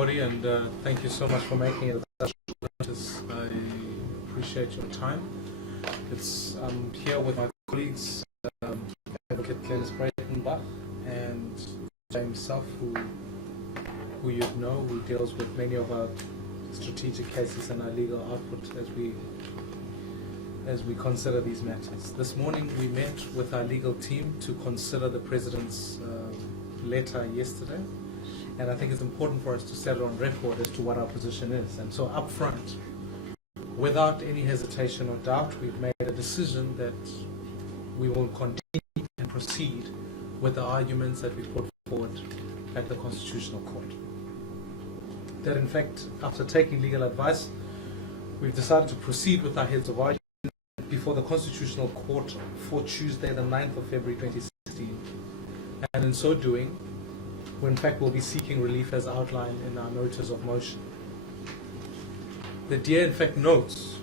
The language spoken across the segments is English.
everybody, and thank you so much for making it such notice. I appreciate your time. I'm here with my colleagues, Advocate Glennis Breitenbach and himself, who you know, who deals with many of our strategic cases and our legal output as we consider these matters. This morning we met with our legal team to consider the President's letter yesterday, and I think it's important for us to set it on record as to what our position is. And so up front, without any hesitation or doubt, we've made a decision that we will continue and proceed with the arguments that we put forward at the Constitutional Court. That in fact, after taking legal advice, we've decided to proceed with our heads of argument before the Constitutional Court for Tuesday, the 9th of February 2016. And in so doing, we in fact will be seeking relief as outlined in our notice of motion. The DA in fact notes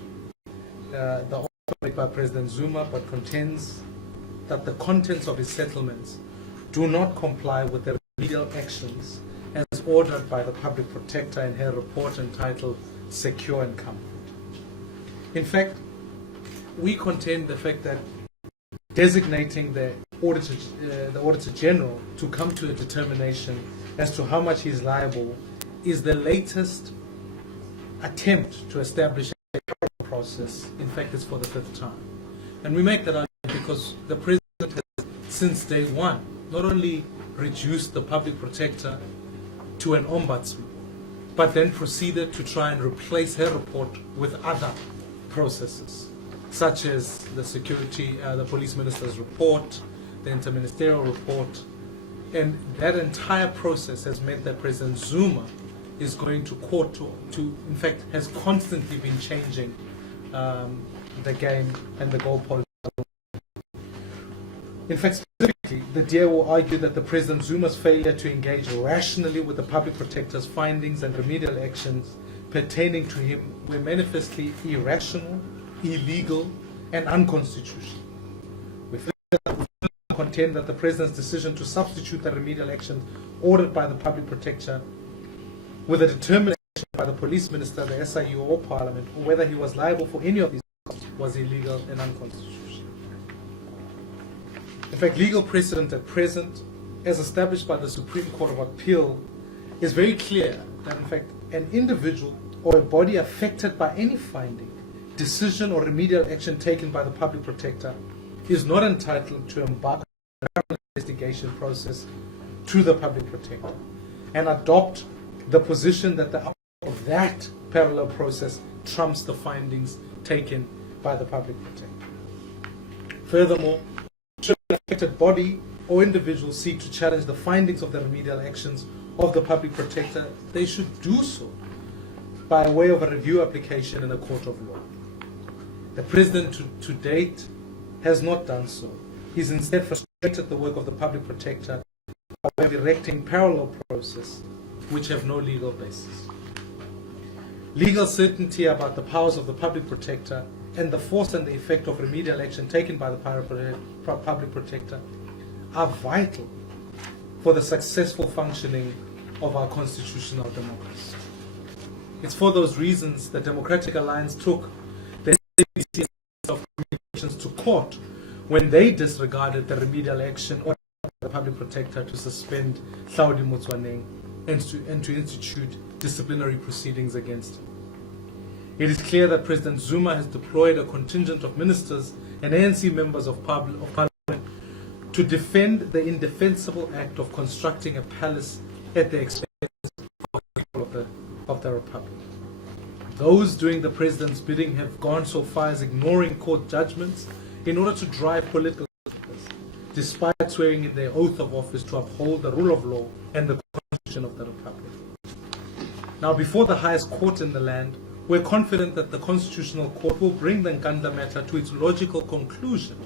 the offer made by President Zuma, but contends that the contents of his settlements do not comply with the remedial actions as ordered by the Public Protector in her report entitled Secure and Comfort. In fact, we contend the fact that designating the Auditor General to come to a determination as to how much he is liable is the latest attempt to establish a parallel process. In fact, it's for the 5th time. And we make that argument because the President has, since day one, not only reduced the Public Protector to an ombudsman, but then proceeded to try and replace her report with other processes, such as the Police Minister's report, the Interministerial report, and that entire process has meant that President Zuma is going to court to in fact, has constantly been changing the game and the goalposts. In fact, specifically, the DA will argue that the President Zuma's failure to engage rationally with the Public Protector's findings and remedial actions pertaining to him were manifestly irrational, illegal, and unconstitutional. We contend that the President's decision to substitute the remedial actions ordered by the Public Protector with a determination by the Police Minister, the SIU, or Parliament, or whether he was liable for any of these was illegal and unconstitutional. In fact, legal precedent at present, as established by the Supreme Court of Appeal, is very clear that in fact an individual or a body affected by any finding, decision, or remedial action taken by the Public Protector is not entitled to embark on an investigation process to the Public Protector and adopt the position that the outcome of that parallel process trumps the findings taken by the Public Protector. Furthermore, should an affected body or individual seek to challenge the findings of the remedial actions of the Public Protector, they should do so by way of a review application in a court of law. The President to date has not done so. He's instead frustrated the work of the Public Protector by way of erecting parallel processes which have no legal basis. Legal certainty about the powers of the Public Protector and the force and the effect of remedial action taken by the Public Protector are vital for the successful functioning of our constitutional democracy. It's for those reasons the Democratic Alliance took the of communications to court when they disregarded the remedial action of the Public Protector to suspend Hlaudi Motsoeneng and to institute disciplinary proceedings against him. It is clear that President Zuma has deployed a contingent of ministers and ANC members of Parliament to defend the indefensible act of constructing a palace at the expense of the people of the Republic. Those doing the President's bidding have gone so far as ignoring court judgments in order to drive political purpose, despite swearing in their oath of office to uphold the rule of law and the Constitution of the Republic. Now, before the highest court in the land, we're confident that the Constitutional Court will bring the Nkandla matter to its logical conclusion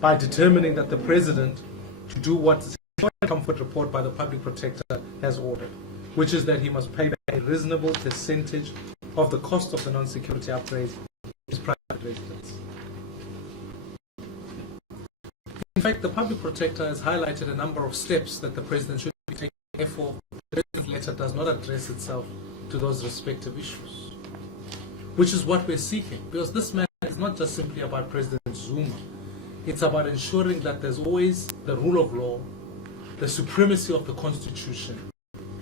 by determining that the President to do what the Secure and Comfort report by the Public Protector has ordered, which is that he must pay back a reasonable percentage of the cost of the non-security upgrades in his private residence. In fact, the Public Protector has highlighted a number of steps that the President should be taking for the President's letter does not address itself to those respective issues, which is what we're seeking. Because this matter is not just simply about President Zuma. It's about ensuring that there's always the rule of law, the supremacy of the Constitution,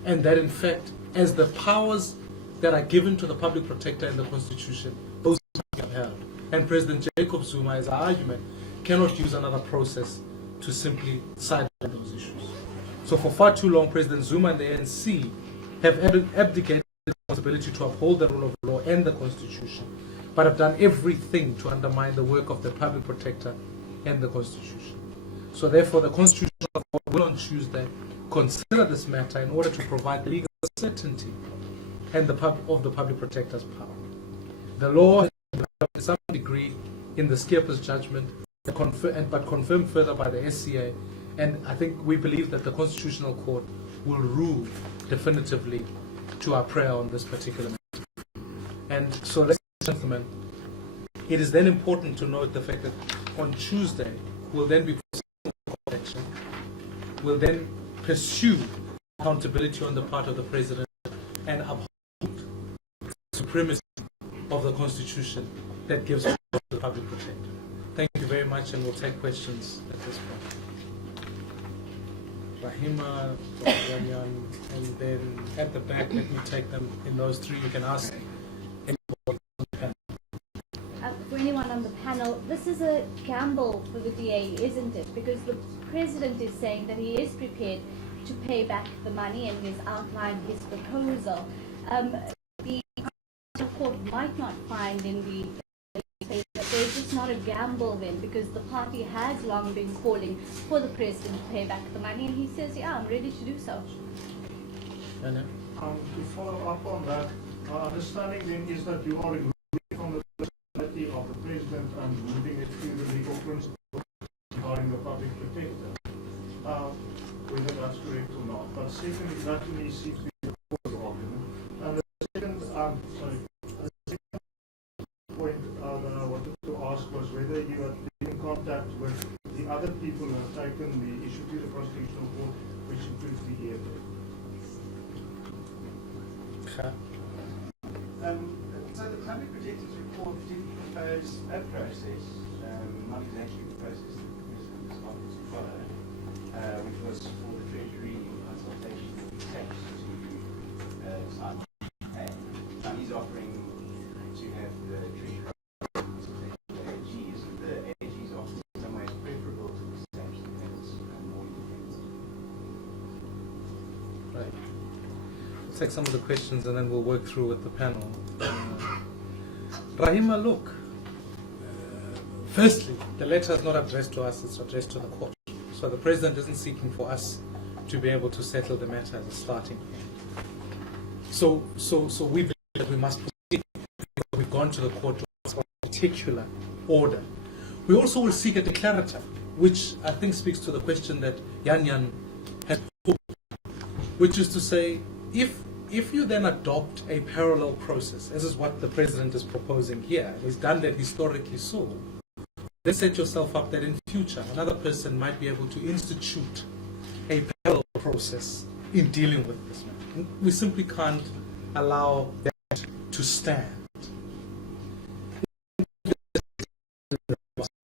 and that in fact, as the powers that are given to the public protector in the Constitution, those are upheld. And President Jacob Zuma, as our argument, cannot use another process to simply sideline those issues. So for far too long, President Zuma and the ANC have abdicated the responsibility to uphold the rule of law and the Constitution, but have done everything to undermine the work of the public protector and the Constitution. So therefore, the Constitutional Court will on Tuesday consider this matter in order to provide legal certainty and of the public protector's power. The law has been developed to some degree in the Skeppers judgment, but confirmed further by the SCA, and I think we believe that the Constitutional Court will rule definitively to our prayer on this particular matter. And so, ladies and gentlemen, it is then important to note the fact that on Tuesday will then be action, will then pursue accountability on the part of the President and uphold the supremacy of the Constitution that gives power to the public protector. Thank you very much, and we'll take questions at this point. Rahima, Yanyan, and then at the back, let me take them in those three. You can ask anyone on the panel. For anyone on the panel, this is a gamble for the DA, isn't it? Because the President is saying that he is prepared to pay back the money and has outlined his proposal. The court might not find in the case that there's just not a gamble then, because the party has long been calling for the President to pay back the money, and he says, yeah, I'm ready to do so. To follow up on that, our understanding then is that you are removing from the personality of the President and moving it to the legal principle regarding the public protector, whether that's correct or not. But secondly, that to me seems to be the core argument. And the second, the second point that I wanted to ask was whether you had been in contact with the other people who have taken the issue to the Constitutional Court, which includes the EFA. So the public protector's report did propose a process, not exactly the process that the President was going to follow, which was for the Treasury in consultation with tax to sign and now he's offering to have the Treasury consultation with the AG. Isn't the AG's office in some ways preferable to the tax and it's more independent? Right. Let's take some of the questions and then we'll work through with the panel. Rahima, look, firstly, the letter is not addressed to us, it's addressed to the court. So the President isn't seeking for us to be able to settle the matter as a starting point. So we believe that we must proceed. We've gone to the court to ask for a particular order. We also will seek a declarative, which I think speaks to the question that Yanyan has put, which is to say, if you then adopt a parallel process, as is what the President is proposing here, he's done that historically so, then set yourself up that in future another person might be able to institute a parallel process in dealing with this matter. We simply can't allow that to stand.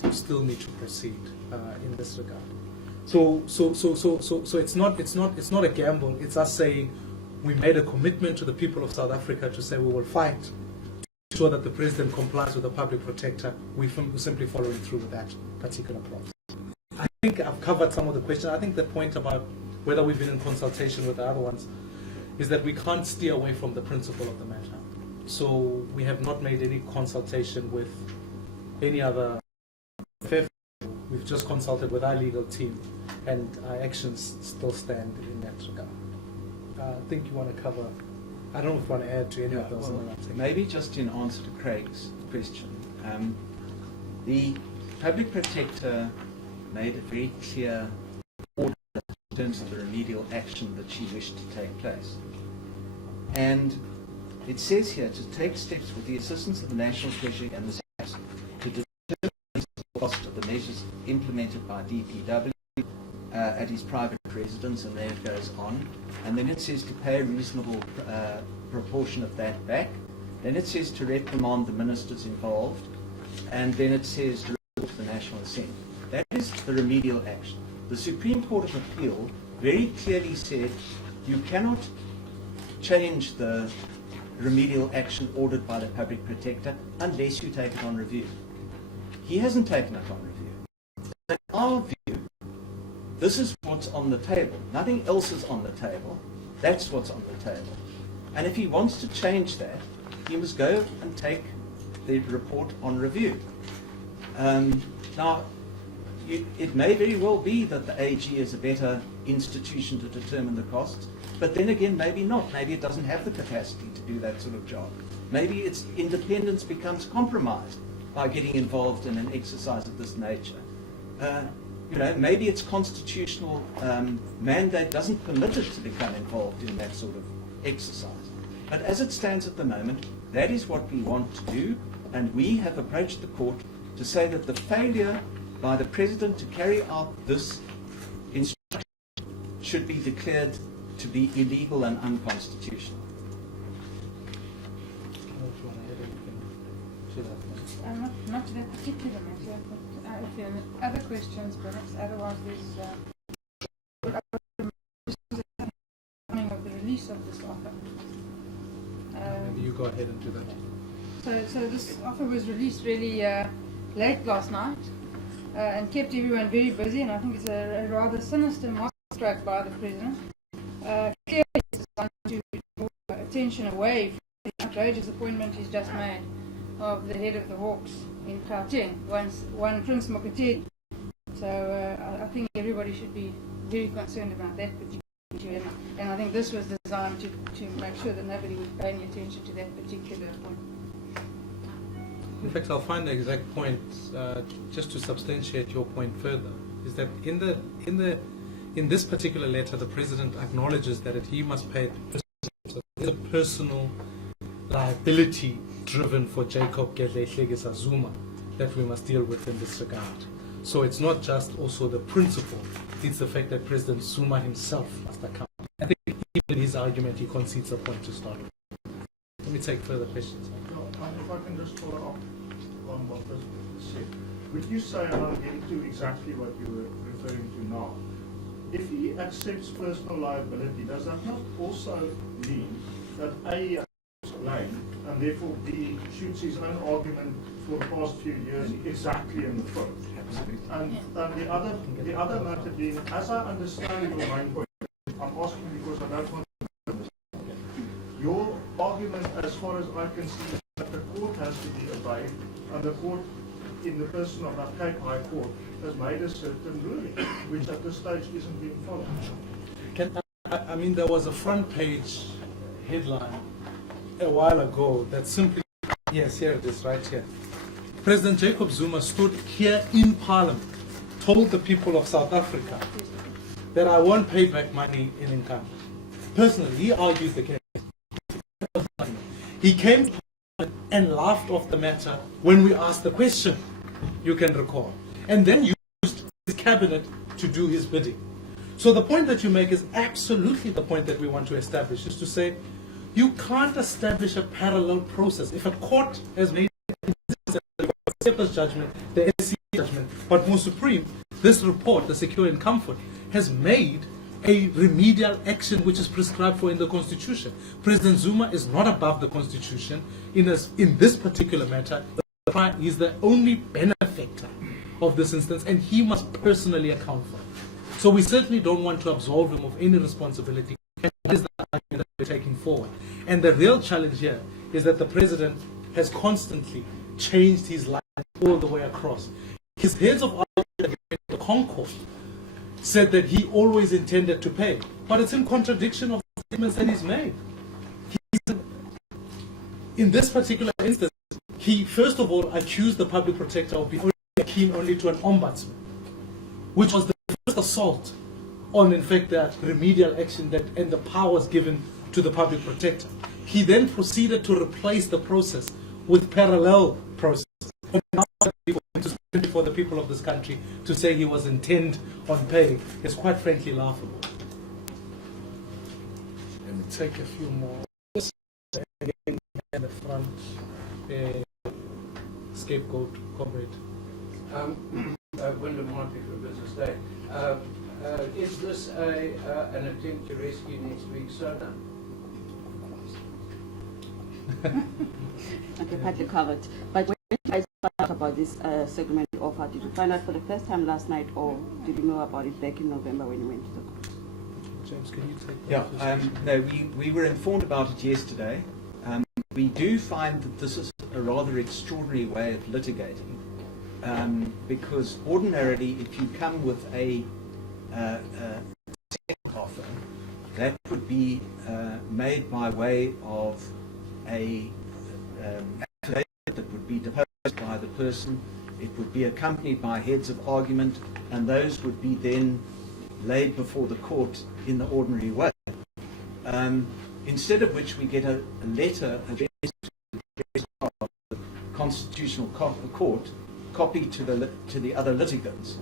We still need to proceed in this regard. So it's not a gamble. It's us saying we made a commitment to the people of South Africa to say we will fight to ensure that the President complies with the public protector. We're simply following through with that particular process. I think I've covered some of the questions. I think the point about whether we've been in consultation with the other ones is that we can't steer away from the principle of the matter. So we have not made any consultation with any other. We've just consulted with our legal team, and our actions still stand in that regard. I think you want to cover, I don't know if you want to add to any of those. Well, maybe just in answer to Craig's question. The public protector made a very clear order in terms of the remedial action that she wished to take place. And it says here to take steps with the assistance of the National Treasury and the SAPS to determine the cost of the measures implemented by DPW at his private residence, and there it goes on. And then it says to pay a reasonable proportion of that back. Then it says to reprimand the ministers involved. And then it says to report to the National Assembly. That is the remedial action. The Supreme Court of Appeal very clearly said you cannot change the remedial action ordered by the Public Protector unless you take it on review. He hasn't taken it on review. In our view, this is what's on the table. Nothing else is on the table. That's what's on the table. And if he wants to change that, he must go and take the report on review. Now, it may very well be that the AG is a better institution to determine the costs, but then again, maybe not. Maybe it doesn't have the capacity to do that sort of job. Maybe its independence becomes compromised by getting involved in an exercise of this nature. Maybe its constitutional mandate doesn't permit it to become involved in that sort of exercise. But as it stands at the moment, that is what we want to do, and we have approached the court to say that the failure by the President to carry out this instruction should be declared to be illegal and unconstitutional. Not to that particular matter, but if there are other questions, perhaps otherwise there's of the release of this offer. Maybe you go ahead and do that. So this offer was released really late last night and kept everyone very busy, and I think it's a rather sinister masterstroke by the President. Clearly it's designed to draw attention away from the outrageous appointment he's just made of the head of the Hawks in Gauteng, one Prince Mokotedi. So I think everybody should be very concerned about that particular issue, and I think this was designed to make sure that nobody would pay any attention to that particular appointment. In fact, I'll find the exact point just to substantiate your point further. Is that in this particular letter, the President acknowledges that he must pay a personal liability driven for Jacob Zuma that we must deal with in this regard. So it's not just also the principle; it's the fact that President Zuma himself must account. I think even in his argument, he concedes a point to start with. Let me take further questions. If I can just follow up on what was said. Would you say, and I'm getting to exactly what you were referring to now, if he accepts personal liability, does that not also mean that A is blamed and therefore B shoots his own argument for the past few years exactly in the foot? And the other matter being, as I understand your main point, I'm asking because I don't want to understand. Your argument, as far as I can see, is that the court has to be obeyed, and the court, in the person of that Cape High Court, has made a certain ruling, which at this stage isn't being followed. I mean, there was a front page headline a while ago that simply, yes, here it is, right here. President Jacob Zuma stood here in Parliament, told the people of South Africa that I won't pay back money in Nkandla. Personally, he argued the case. He came and laughed off the matter when we asked the question, you can recall, and then used his cabinet to do his bidding. So the point that you make is absolutely the point that we want to establish, is to say you can't establish a parallel process. If a court has made the judgment, the SC judgment, but more supreme, this report, the Secure and Comfort, has made a remedial action which is prescribed for in the Constitution. President Zuma is not above the Constitution in this particular matter. He is the only benefactor of this instance, and he must personally account for it. So we certainly don't want to absolve him of any responsibility. And that is the argument that we're taking forward. And the real challenge here is that the President has constantly changed his line all the way across. His heads of argument at the Concord said that he always intended to pay, but it's in contradiction of the statements that he's made. In this particular instance, he first of all accused the Public Protector of being keen only to an ombudsman, which was the first assault on, in fact, that remedial action and the powers given to the Public Protector. He then proceeded to replace the process with parallel process. And now people want to for the people of this country to say he was intent on paying is quite frankly laughable. Let me take a few more. This again in the front, scapegoat, comrade. Wyndham Hartley for Business Day. Is this an attempt to rescue next week's soda? Okay, partly covered. But when you guys found out about this supplementary offer, did you find out for the first time last night, or did you know about it back in November when you went to the court? James, can you take Yeah, that? no, we were informed about it yesterday. We do find that this is a rather extraordinary way of litigating, because ordinarily, if you come with a second offer, that would be made by way of a affidavit that would be deposed by the person. It would be accompanied by heads of argument, and those would be then laid before the court in the ordinary way. Instead of which we get a letter addressed to the Constitutional Court, copied to the other litigants.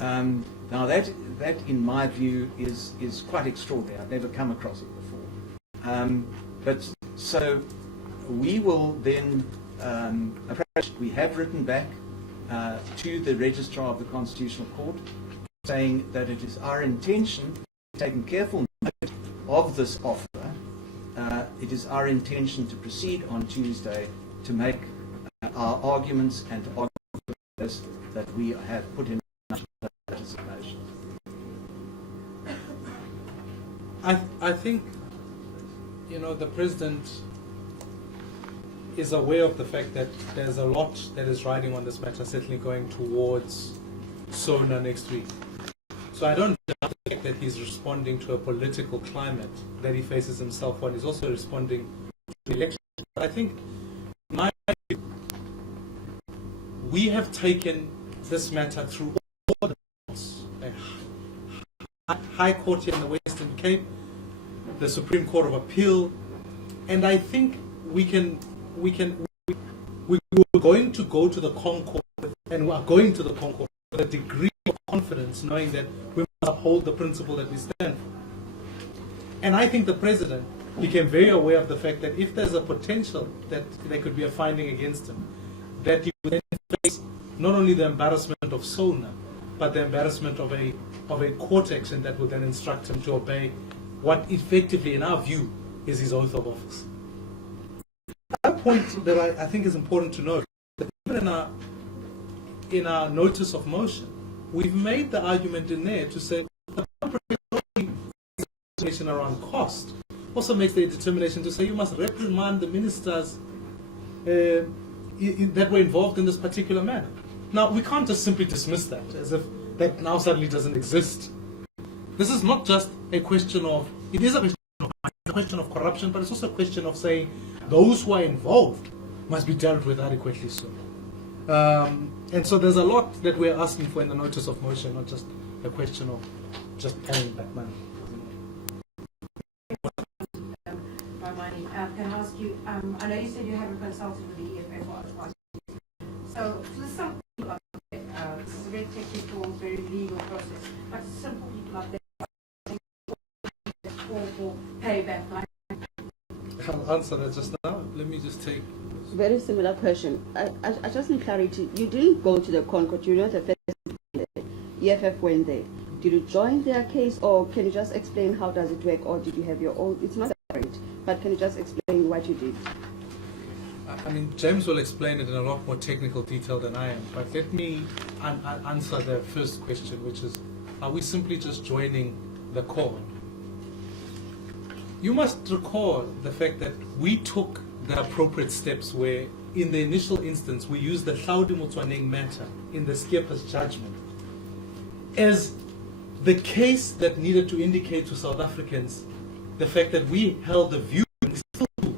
Now that in my view is quite extraordinary. I've never come across it before. But so we will then approach. We have written back to the Registrar of the Constitutional Court, saying that it is our intention, taking careful note of this offer, it is our intention to proceed on Tuesday to make our arguments and to argue for this that we have put in notice of motion. I think, the President is aware of the fact that there's a lot that is riding on this matter, certainly going towards SONA next week. So I don't doubt the fact that he's responding to a political climate that he faces himself on. He's also responding to the election. But I think, in my view, we have taken this matter through all the courts. High Court here in the Western Cape, the Supreme Court of Appeal, and I think we were going to go to the Concord, and we are going to the Concord with a degree of confidence, knowing that we must uphold the principle that we stand for. And I think the President became very aware of the fact that if there's a potential that there could be a finding against him, that he would then face not only the embarrassment of SONA, but the embarrassment of a court action that would then instruct him to obey what effectively, in our view, is his oath of office. Another point that I think is important to note, that even in our notice of motion, we've made the argument in there to say the determination around cost also makes the determination to say you must reprimand the ministers that were involved in this particular matter. Now, we can't just simply dismiss that as if that now suddenly doesn't exist. This is not just a question of, it is a question of corruption, but it's also a question of saying those who are involved must be dealt with adequately so. And so there's a lot that we're asking for in the notice of motion, not just a question of just paying back money. Can I ask you, I know you said you haven't consulted with the EFF or advice. So for some people out there, this is a very technical, very legal process, but simple people out there call for payback. I'll answer that just now. Let me just take... Very similar question. I just need clarity. You didn't go to the Concord, you know the first EFF went there. Did you join their case, or can you just explain how does it work, or did you have your own? It's not separate, but can you just explain what you did? I mean, James will explain it in a lot more technical detail than I am, but let me answer the first question, which is, are we simply just joining the court? You must recall the fact that we took the appropriate steps where, in the initial instance, we used the Hlaudi Motswaneng matter in the Skipper's judgment as the case that needed to indicate to South Africans the fact that we held the view, and we still do,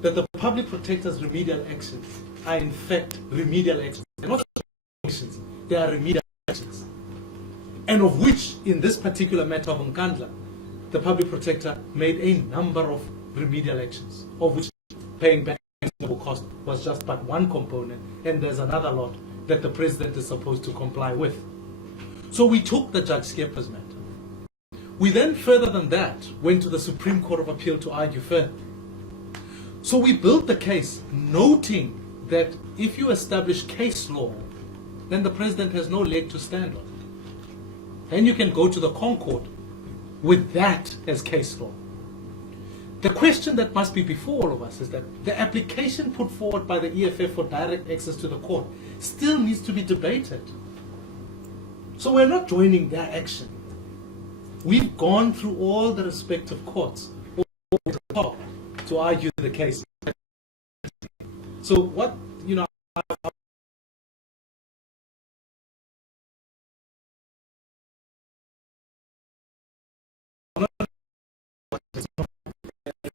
that the public protector's remedial actions are in fact remedial actions. They're not actions, they are remedial actions. And of which, in this particular matter of Nkandla, the public protector made a number of remedial actions, of which paying back cost was just but one component, and there's another lot that the president is supposed to comply with. So we took the Judge Skepa's matter. We then, further than that, went to the Supreme Court of Appeal to argue further. So we built the case noting that if you establish case law, then the president has no leg to stand on. Then you can go to the Concord with that as case law. The question that must be before all of us is that the application put forward by the EFF for direct access to the court still needs to be debated. So we're not joining their action. We've gone through all the respective courts to argue the case. So what, you know,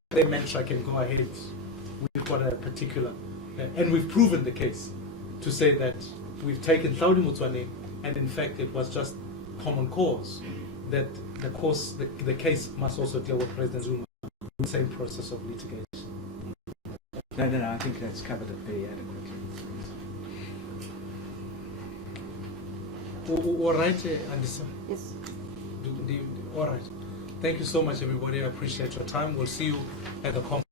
they mentioned I can go ahead. We've got a particular, and we've proven the case to say that we've taken Hlaudi Motswane, and in fact it was just common cause that the case must also deal with President Zuma, the same process of litigation. No, I think that's covered it very adequately. All right, Anderson? Yes. All right. Thank you so much, everybody. I appreciate your time. We'll see you at the conference.